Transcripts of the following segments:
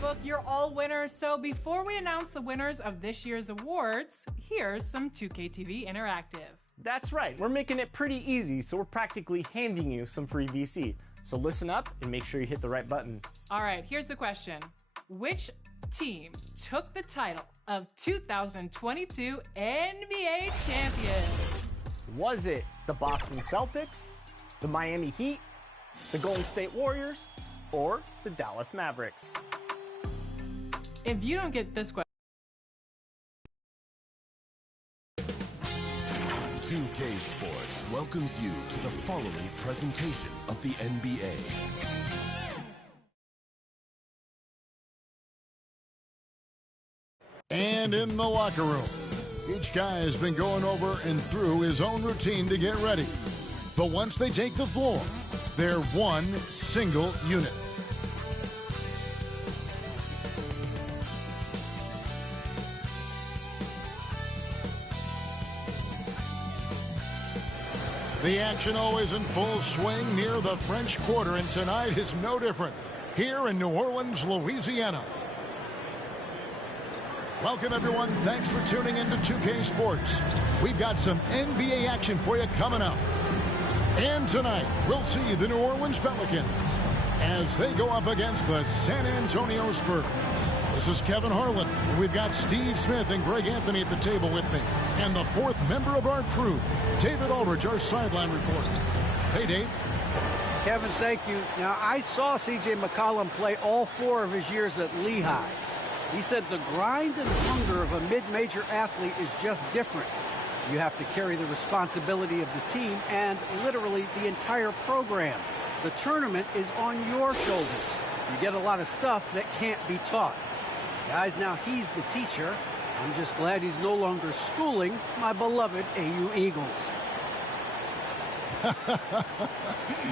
book your all winners. So before we announce the winners of this year's awards, here's some 2K TV Interactive. That's right, we're making it pretty easy, so we're practically handing you some free VC. So listen up and make sure you hit the right button. All right, here's the question. Which team took the title of 2022 NBA champions? Was it the Boston Celtics, the Miami Heat, the Golden State Warriors, or the Dallas Mavericks? If you don't get this question, 2K Sports welcomes you to the following presentation of the NBA. And in the locker room, each guy has been going over and through his own routine to get ready. But once they take the floor, they're one single unit. The action always in full swing near the French Quarter, and tonight is no different here in New Orleans, Louisiana. Welcome, everyone. Thanks for tuning in to 2K Sports. We've got some NBA action for you coming up. And tonight, we'll see the New Orleans Pelicans as they go up against the San Antonio Spurs. This is Kevin Harlan, and we've got Steve Smith and Greg Anthony at the table with me. And the fourth member of our crew, David Aldridge, our sideline reporter. Hey, Dave. Kevin, thank you. Now, I saw C.J. McCollum play all 4 of his years at Lehigh. He said the grind and hunger of a mid-major athlete is just different. You have to carry the responsibility of the team and literally the entire program. The tournament is on your shoulders. You get a lot of stuff that can't be taught. Guys, now he's the teacher. I'm just glad he's no longer schooling my beloved AU Eagles.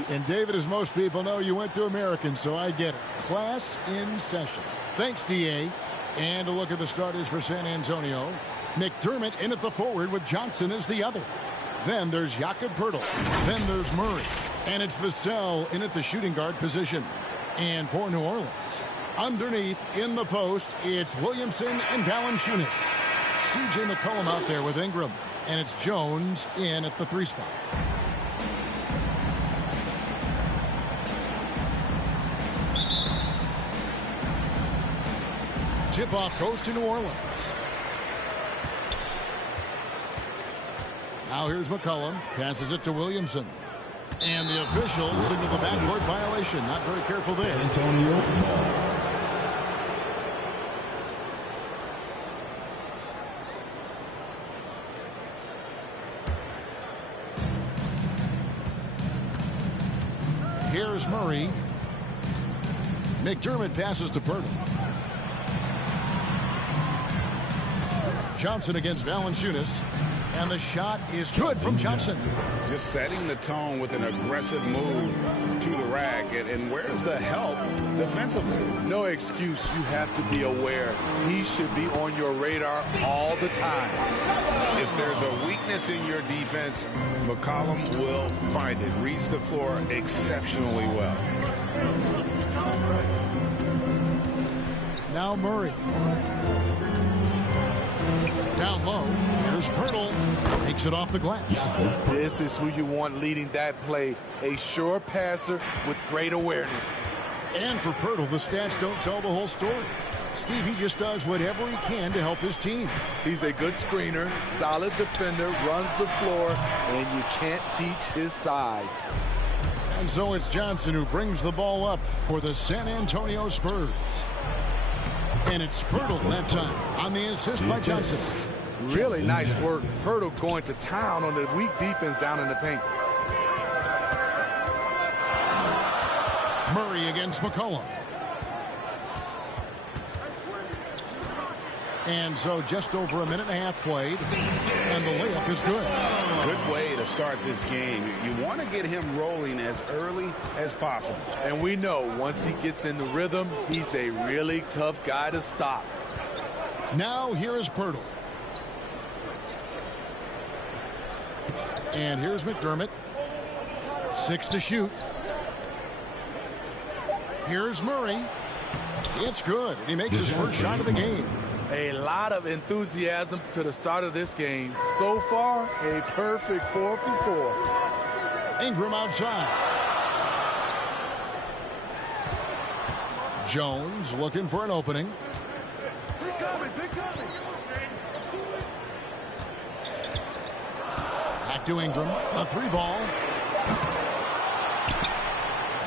And David, as most people know, you went to American, so I get it. Class in session. Thanks, D.A. And a look at the starters for San Antonio. McDermott in at the forward with Johnson as the other. Then there's Jakob Poeltl. Then there's Murray. And it's Vassell in at the shooting guard position. And for New Orleans, underneath in the post, it's Williamson and Valanciunas. C.J. McCollum out there with Ingram. And it's Jones in at the 3 spot. Tip-off goes to New Orleans. Now here's McCollum. Passes it to Williamson. And the officials signal the backcourt violation. Not very careful there. Antonio. Here's Murray. McDermott passes to Poeltl. Johnson against Valanciunas. And the shot is good from Johnson. Just setting the tone with an aggressive move to the rack. And where's the help defensively? No excuse. You have to be aware. He should be on your radar all the time. If there's a weakness in your defense, McCollum will find it. Reads the floor exceptionally well. Now Murray. Down low, here's Poeltl. Takes it off the glass. This is who you want leading that play. A sure passer with great awareness. And for Poeltl, the stats don't tell the whole story. Steve, he just does whatever he can to help his team. He's a good screener, solid defender, runs the floor, and you can't teach his size. And so it's Johnson who brings the ball up for the San Antonio Spurs. And it's Poeltl that time on the assist by Johnson. Really nice work. Poeltl going to town on the weak defense down in the paint. Murray against McCollum. And so just over a minute and a half played. And the layup is good. Good way to start this game. You want to get him rolling as early as possible. And we know once he gets in the rhythm, he's a really tough guy to stop. Now here is Poeltl. And here's McDermott. 6 to shoot. Here's Murray. It's good, and he makes his first shot of the game. A lot of enthusiasm to the start of this game. So far, a perfect 4 for 4. Ingram outside. Jones looking for an opening. Back to Ingram. A 3-ball.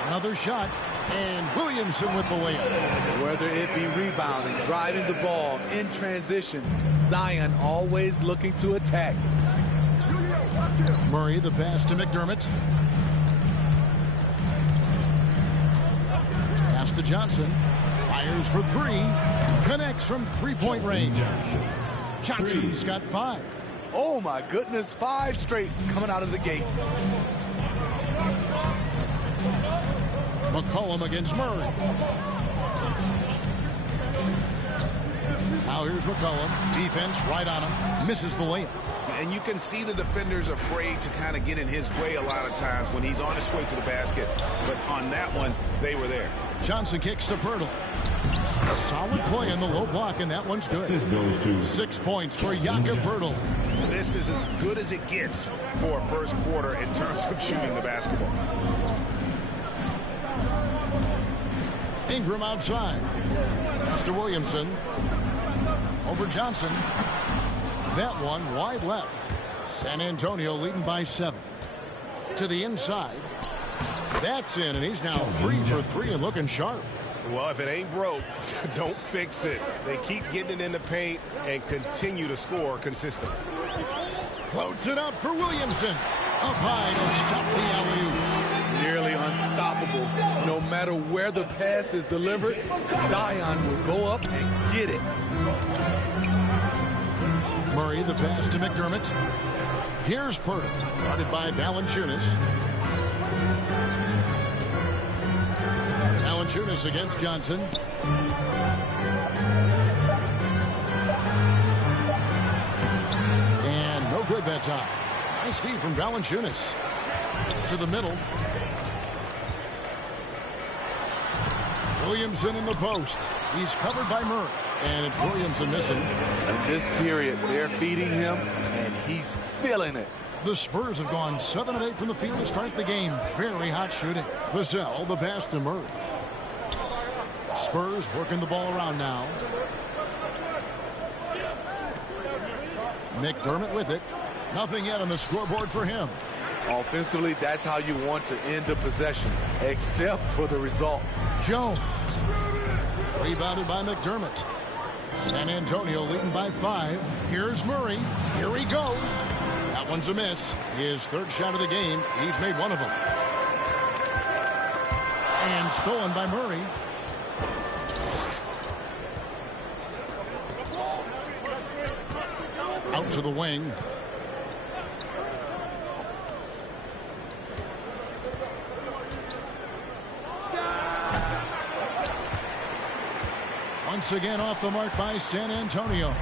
Another shot. And Williamson with the layup. Whether it be rebounding, driving the ball, in transition, Zion always looking to attack. Murray the pass to McDermott. Pass to Johnson. Fires for 3. Connects from 3-point range. Johnson's got 5. Oh my goodness, 5 straight coming out of the gate. McCollum against Murray. Now here's McCollum. Defense right on him. Misses the layup. And you can see the defenders afraid to kind of get in his way a lot of times when he's on his way to the basket. But on that one, they were there. Johnson kicks to Pirtle. Solid play in the low block, and that one's good. 6 points for Jakob Pirtle. This is as good as it gets for a first quarter in terms of shooting the basketball. Ingram outside. Mr. Williamson. Over Johnson. That one wide left. San Antonio leading by 7. To the inside. That's in, and he's now 3 for 3 and looking sharp. Well, if it ain't broke, don't fix it. They keep getting it in the paint and continue to score consistently. Floats it up for Williamson. Up high to stop the alley-oop. Nearly unstoppable. No matter where the pass is delivered, Zion will go up and get it. Murray the pass to McDermott. Here's Pirtle, guarded by Valanciunas. Valanciunas against Johnson. And no good that time. Nice feed from Valanciunas. To the middle. Williamson in the post. He's covered by Murray. And it's Williamson missing. In this period, they're feeding him, and he's feeling it. The Spurs have gone 7 of 8 from the field to start the game. Very hot shooting. Vassell, the pass to Murray. Spurs working the ball around now. McDermott with it. Nothing yet on the scoreboard for him. Offensively, that's how you want to end the possession, except for the result. Jones. Rebounded by McDermott. San Antonio leading by 5. Here's Murray. Here he goes. That one's a miss. His third shot of the game. He's made one of them. And stolen by Murray. Out to the wing. Once again off the mark by San Antonio.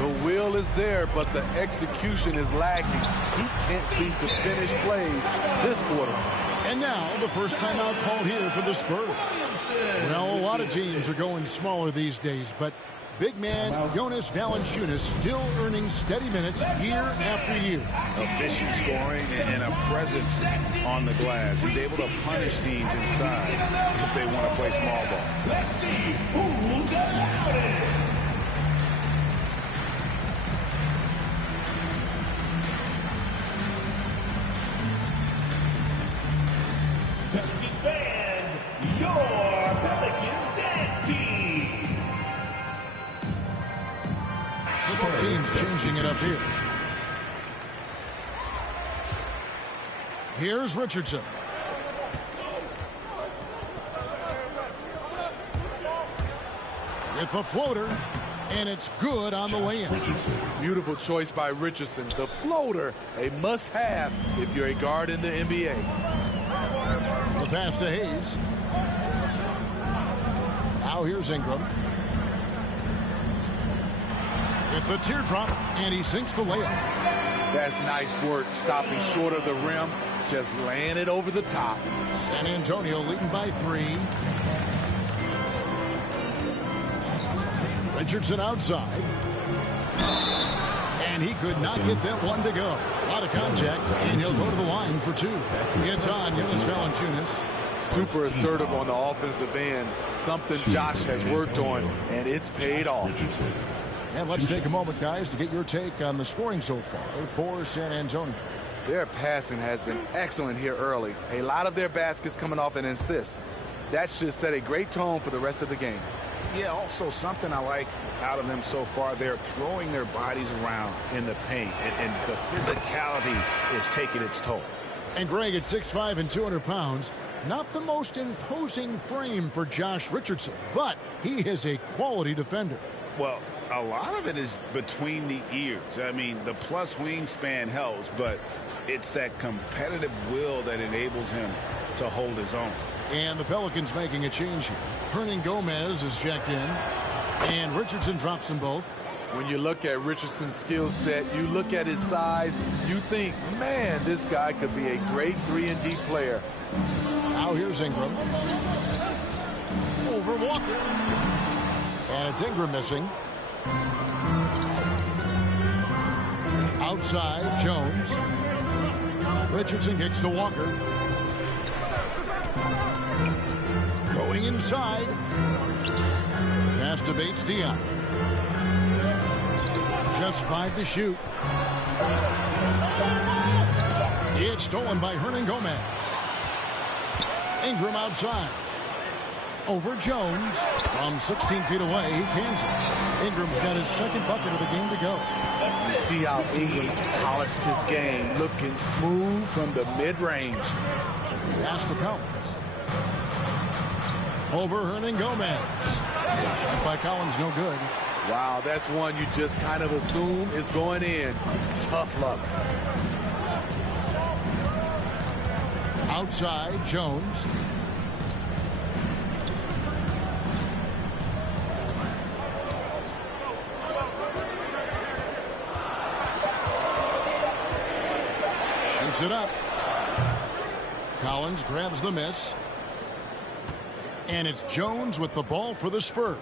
The will is there, but the execution is lacking. He can't seem to finish plays this quarter. And now the first timeout called here for the Spurs. Well, a lot of teams are going smaller these days, but big man Jonas Valanciunas still earning steady minutes year after year. Efficient scoring and a presence on the glass. He's able to punish teams inside if they want to play small ball. Let's see who's the loudest. Pelicans fans, your Pelicans dance team. Both teams changing it up here. Here's Richardson. With the floater, and it's good on the way in. Beautiful choice by Richardson. The floater, a must-have if you're a guard in the NBA. The pass to Hayes. Now here's Ingram. With the teardrop, and he sinks the layup. That's nice work, stopping short of the rim, just laying it over the top. San Antonio leading by 3. Richardson outside. And he could not get that one to go. A lot of contact, and he'll go to the line for two. It's on Jonas Valanciunas. Super assertive on the offensive end. Something Josh has worked on, and it's paid off. And let's take a moment, guys, to get your take on the scoring so far for San Antonio. Their passing has been excellent here early. A lot of their baskets coming off an assist. That should set a great tone for the rest of the game. Yeah, also something I like out of them so far, they're throwing their bodies around in the paint, and the physicality is taking its toll. And Greg, at 6'5" and 200 pounds, not the most imposing frame for Josh Richardson, but he is a quality defender. Well, a lot of it is between the ears. I mean, the plus wingspan helps, but it's that competitive will that enables him to hold his own. And the Pelicans making a change here. Hernangomez is checked in, and Richardson drops them both. When you look at Richardson's skill set, you look at his size, you think, man, this guy could be a great 3-and-D player. Now here's Ingram. Over Walker. And it's Ingram missing. Outside, Jones. Richardson kicks to Walker. Going inside. Pass to Bates-Diop. Just 5 to shoot. It's stolen by Hernangomez. Ingram outside. Over Jones. From 16 feet away, he cans it. Ingram's got his second bucket of the game to go. You see how Ingram's polished his game, looking smooth from the mid-range. Pass to Collins. Over Hernangomez. Shot by Collins, no good. Wow, that's one you just kind of assume is going in. Tough luck. Outside, Jones. Shoots it up. Collins grabs the miss. And it's Jones with the ball for the Spurs.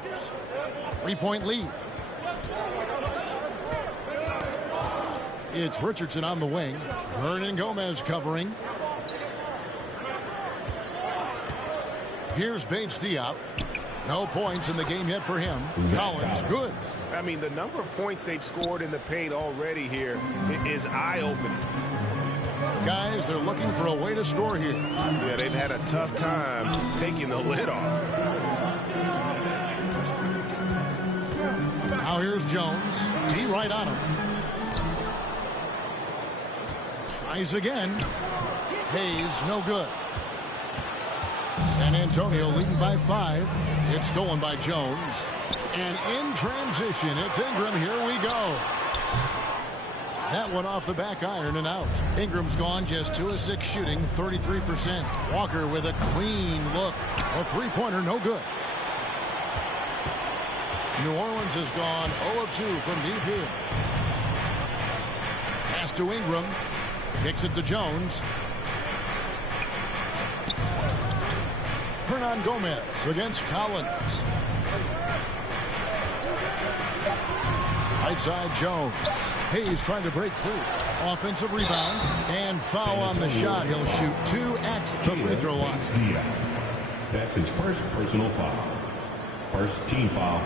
3-point lead. It's Richardson on the wing. Hernangomez covering. Here's Bates-Diop. No points in the game yet for him. Collins, good. I mean, the number of points they've scored in the paint already here is eye-opening. Guys, they're looking for a way to score here. Yeah, they've had a tough time taking the lid off. Now here's Jones. D right on him. Tries again. Hayes, no good. San Antonio leading by 5. It's stolen by Jones. And in transition, it's Ingram. Here we go. That one off the back iron and out. Ingram's gone just 2 of 6 shooting, 33%. Walker with a clean look. A three-pointer, no good. New Orleans has gone 0 of 2 from deep here. Pass to Ingram. Kicks it to Jones. Hernangomez against Collins. Right side, Jones. Hayes trying to break through. Offensive rebound and foul on the shot. He'll shoot 2 at the free throw line. That's his first personal foul. First team foul.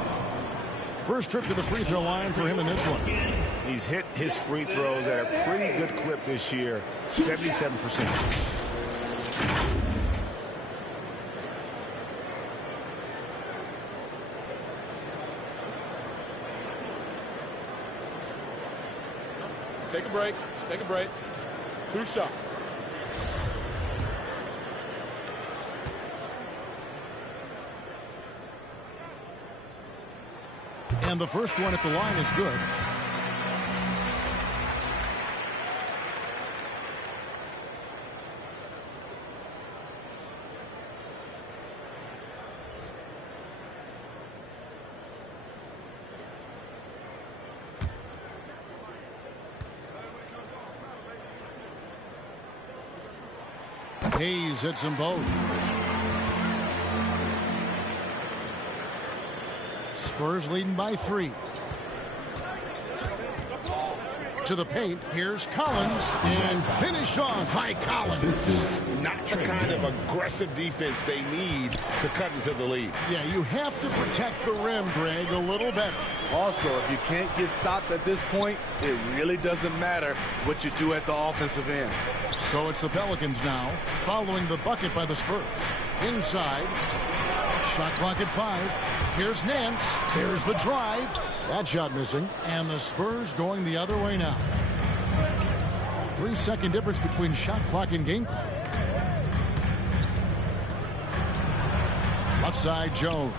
First trip to the free throw line for him in this one. He's hit his free throws at a pretty good clip this year, 77%. Take a break. Take a break. 2 shots. And the first one at the line is good. Hayes hits them both. Spurs leading by 3. To the paint, here's Collins, and finished off by Collins. Not the kind of aggressive defense they need to cut into the lead. Yeah, you have to protect the rim, Greg, a little better. Also, if you can't get stops at this point, it really doesn't matter what you do at the offensive end. So it's the Pelicans now, following the bucket by the Spurs. Inside, shot clock at 5. Here's Nance. There's the drive. That shot missing. And the Spurs going the other way now. 3-second difference between shot clock and game clock. Left side, Jones.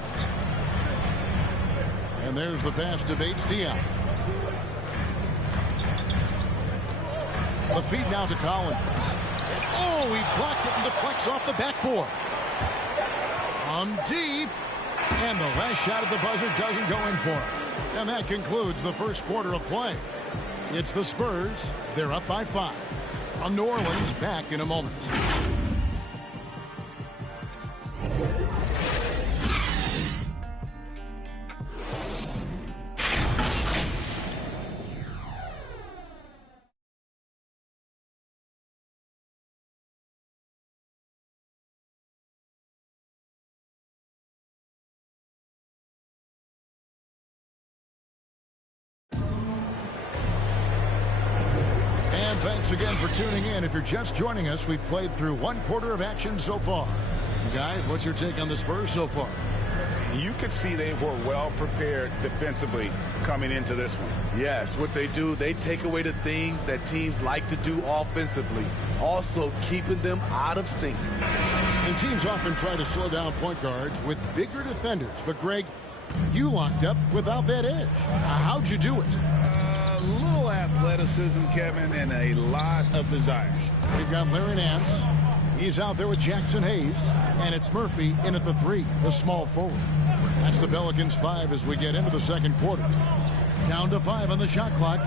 And there's the pass to Bates-Diop. The feed now to Collins. And oh, he blocked it and deflects off the backboard. Deep. And the last shot at the buzzer doesn't go in for it. And that concludes the first quarter of play. It's the Spurs. They're up by 5. From New Orleans, back in a moment. Thanks again for tuning in. If you're just joining us, we've played through 1 quarter of action so far. Guys, what's your take on the Spurs so far? You could see they were well prepared defensively coming into this one. Yes, what they do, they take away the things that teams like to do offensively, also keeping them out of sync. And teams often try to slow down point guards with bigger defenders. But, Greg, you locked up without that edge. How'd you do it? A little athleticism, Kevin, and a lot of desire. We've got Larry Nance. He's out there with Jackson Hayes. And it's Murphy in at the 3, the small forward. That's the Pelicans 5 as we get into the second quarter. Down to 5 on the shot clock.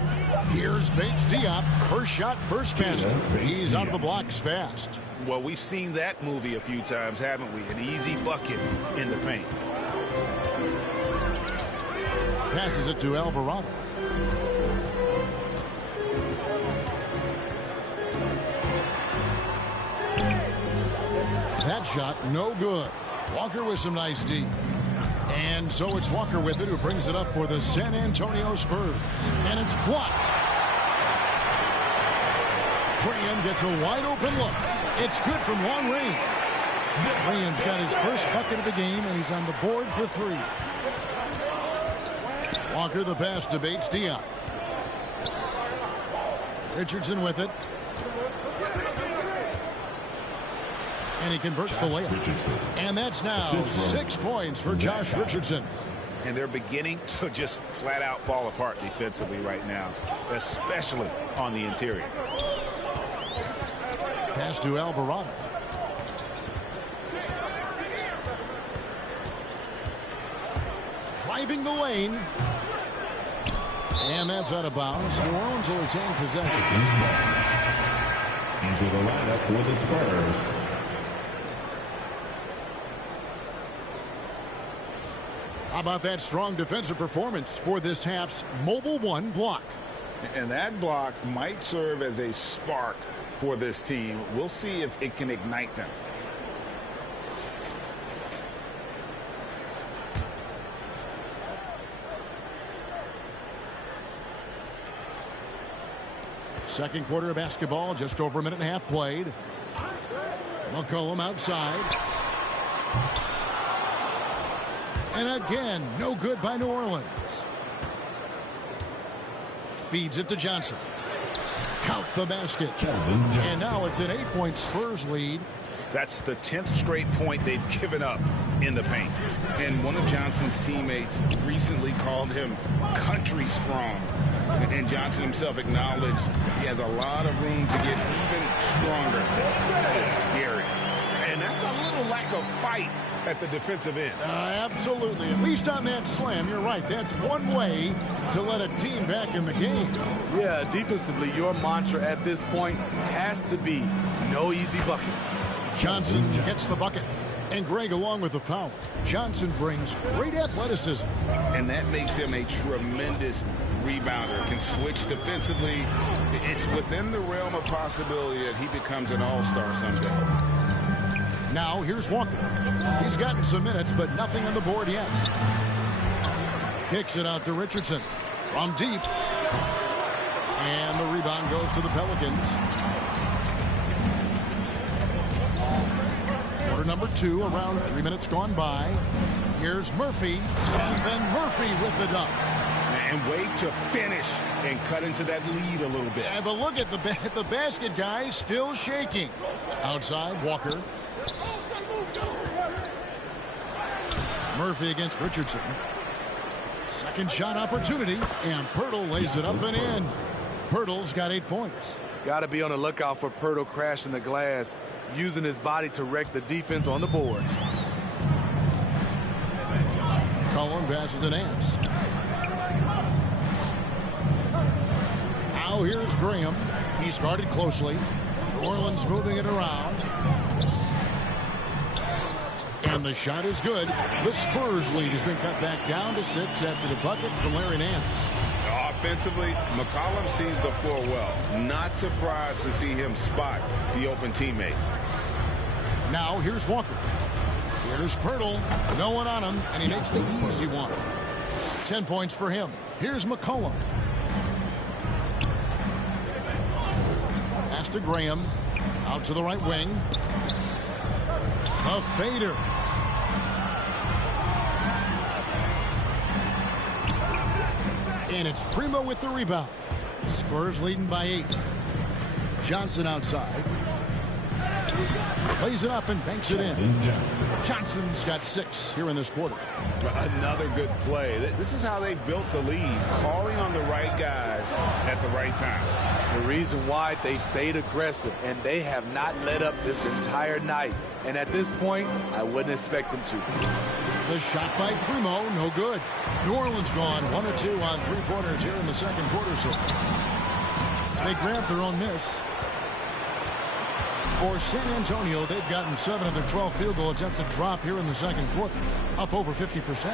Here's Bates-Diop. First shot, first basket. He's out of the blocks fast. Well, we've seen that movie a few times, haven't we? An easy bucket in the paint. Passes it to Alvarado. That shot, no good. Walker with some nice D. And so it's Walker with it who brings it up for the San Antonio Spurs. And it's blocked. Graham gets a wide open look. It's good from long range. Graham's got his first bucket of the game, and he's on the board for 3. Walker the pass to Bates-Diop. Richardson with it. And he converts the layup. And that's now 6 points for Josh Richardson. And they're beginning to just flat out fall apart defensively right now, especially on the interior. Pass to Alvarado. Driving the lane. And that's out of bounds. New Orleans will retain possession. Into the lineup for the Spurs. How about that strong defensive performance for this half's Mobile One block? And that block might serve as a spark for this team. We'll see if it can ignite them. Second quarter of basketball, just over a minute and a half played. McCollum outside. And again, no good by New Orleans. Feeds it to Johnson. Count the basket. And now it's an 8-point Spurs lead. That's the 10th straight point they've given up in the paint. And one of Johnson's teammates recently called him country strong. And Johnson himself acknowledged he has a lot of room to get even stronger. It's scary. And that's a little lack of fight at the defensive end. Absolutely. At least on that slam, you're right. That's one way to let a team back in the game. Yeah, defensively, your mantra at this point has to be no easy buckets. Johnson gets the bucket. And Greg, along with the power, Johnson brings great athleticism. And that makes him a tremendous rebounder. Can switch defensively. It's within the realm of possibility that he becomes an all-star someday. Now here's Walker. He's gotten some minutes, but nothing on the board yet. Kicks it out to Richardson from deep. And the rebound goes to the Pelicans. Quarter number 2, around 3 minutes gone by. Here's Murphy, and then Murphy with the dunk. And wait to finish and cut into that lead a little bit. Yeah, but look at the basket, guys, still shaking. Outside, Walker. Murphy against Richardson. Second shot opportunity, and Pirtle lays it up and in. Pirtle's got 8 points. Got to be on the lookout for Pirtle crashing the glass, using his body to wreck the defense on the boards. Cullen passes to Nance. Now here's Graham. He's guarded closely. New Orleans moving it around. And the shot is good. The Spurs lead has been cut back down to 6 after the bucket from Larry Nance. Offensively, McCollum sees the floor well. Not surprised to see him spot the open teammate. Now here's Walker. Here's Pirtle. No one on him, and he makes the easy one. 10 points for him. Here's McCollum. Pass to Graham. Out to the right wing. A fader. And it's Primo with the rebound. Spurs leading by 8. Johnson outside. Lays it up and banks it in. Johnson's got 6 here in this quarter. Another good play. This is how they built the lead, calling on the right guys at the right time. The reason why they stayed aggressive, and they have not let up this entire night. And at this point, I wouldn't expect them to. The shot by Primo, no good. New Orleans gone 1 or 2 on 3-pointers here in the second quarter so far. They grabbed their own miss. For San Antonio, they've gotten 7 of their 12 field goal attempts to drop here in the second quarter, up over 50%.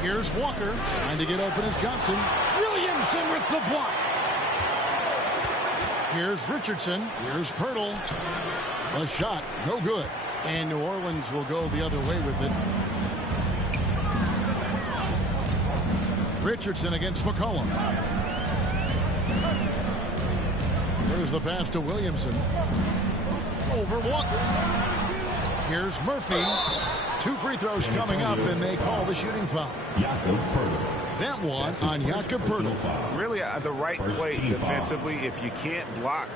Here's Walker, trying to get open as Johnson. Williamson with the block. Here's Richardson. Here's Pirtle. A shot, no good. And New Orleans will go the other way with it. Richardson against McCollum. There's the pass to Williamson. Over Walker. Here's Murphy. 2 free throws coming up, and they call the shooting foul. That one on Jakob Pirtle. Really the right play defensively. If you can't block,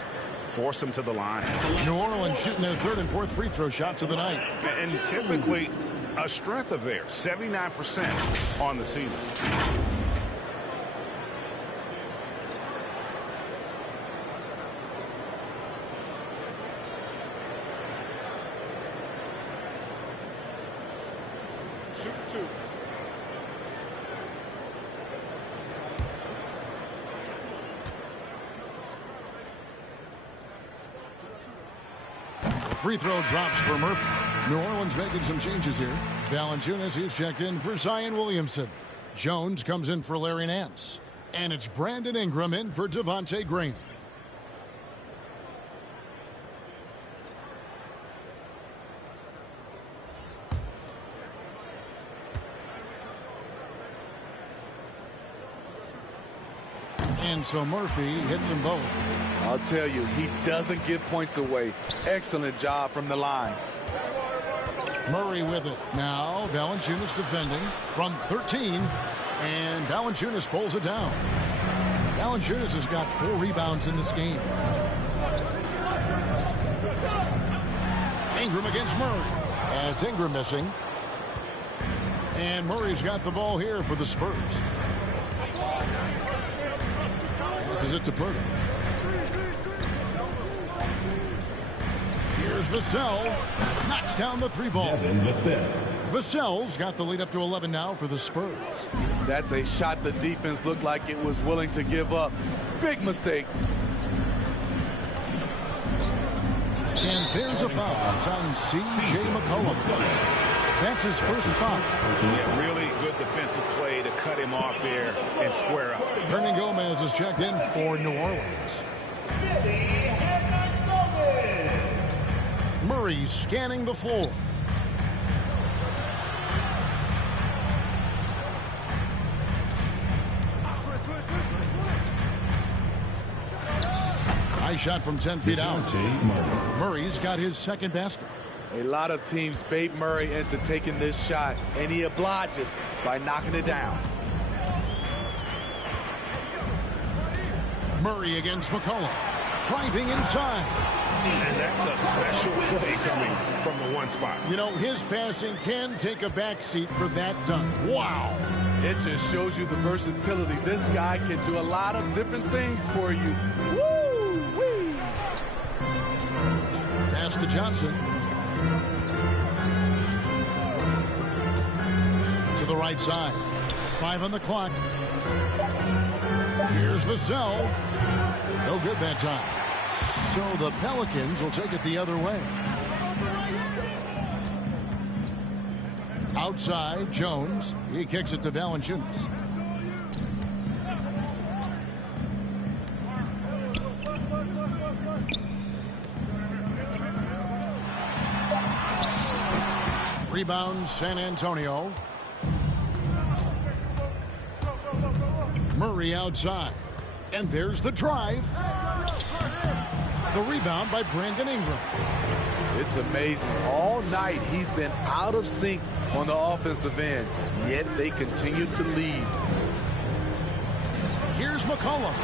force them to the line. New Orleans shooting their 3rd and 4th free throw shots of the night. And typically a strength of theirs, 79% on the season. Shoot 2. The free throw drops for Murphy. New Orleans making some changes here. Valanciunas, he's checked in for Zion Williamson. Jones comes in for Larry Nance. And it's Brandon Ingram in for Devontae Graham. And so Murphy hits them both. I'll tell you, he doesn't give points away. Excellent job from the line. Murray with it. Now Valanciunas defending from 13. And Valanciunas pulls it down. Valanciunas has got 4 rebounds in this game. Ingram against Murray. That's Ingram missing. And Murray's got the ball here for the Spurs. Passes it to Pirtle. Here's Vassell. Knocks down the 3-ball. Vassell's got the lead up to 11 now for the Spurs. That's a shot the defense looked like it was willing to give up. Big mistake. And there's a foul. It's on C.J. McCollum. That's his first foul. Yeah, really good defensive play to cut him off there and square up. Hernangomez is checked in for New Orleans. Murray scanning the floor. High shot from 10 feet out. Murray's got his second basket. A lot of teams bait Murray into taking this shot, and he obliges by knocking it down. Murray against McCollum. Driving inside. And that's a special play coming from the one spot. You know, his passing can take a backseat for that dunk. Wow. It just shows you the versatility. This guy can do a lot of different things for you. Woo-wee! Pass to Johnson. To the right side. 5 on the clock. Here's Vassell. No good that time. So the Pelicans will take it the other way. Outside, Jones. He kicks it to Valanciunas. Rebound, San Antonio. Murray outside. And there's the drive. The rebound by Brandon Ingram. It's amazing. All night he's been out of sync on the offensive end, yet they continue to lead. Here's McCollum.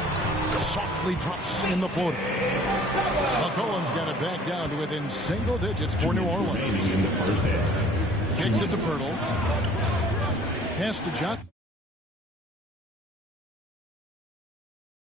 Softly drops in the floater. McCollum's got it back down to within single digits for New Orleans. In the first half. Kicks it to Pirtle. Pass to Johnson.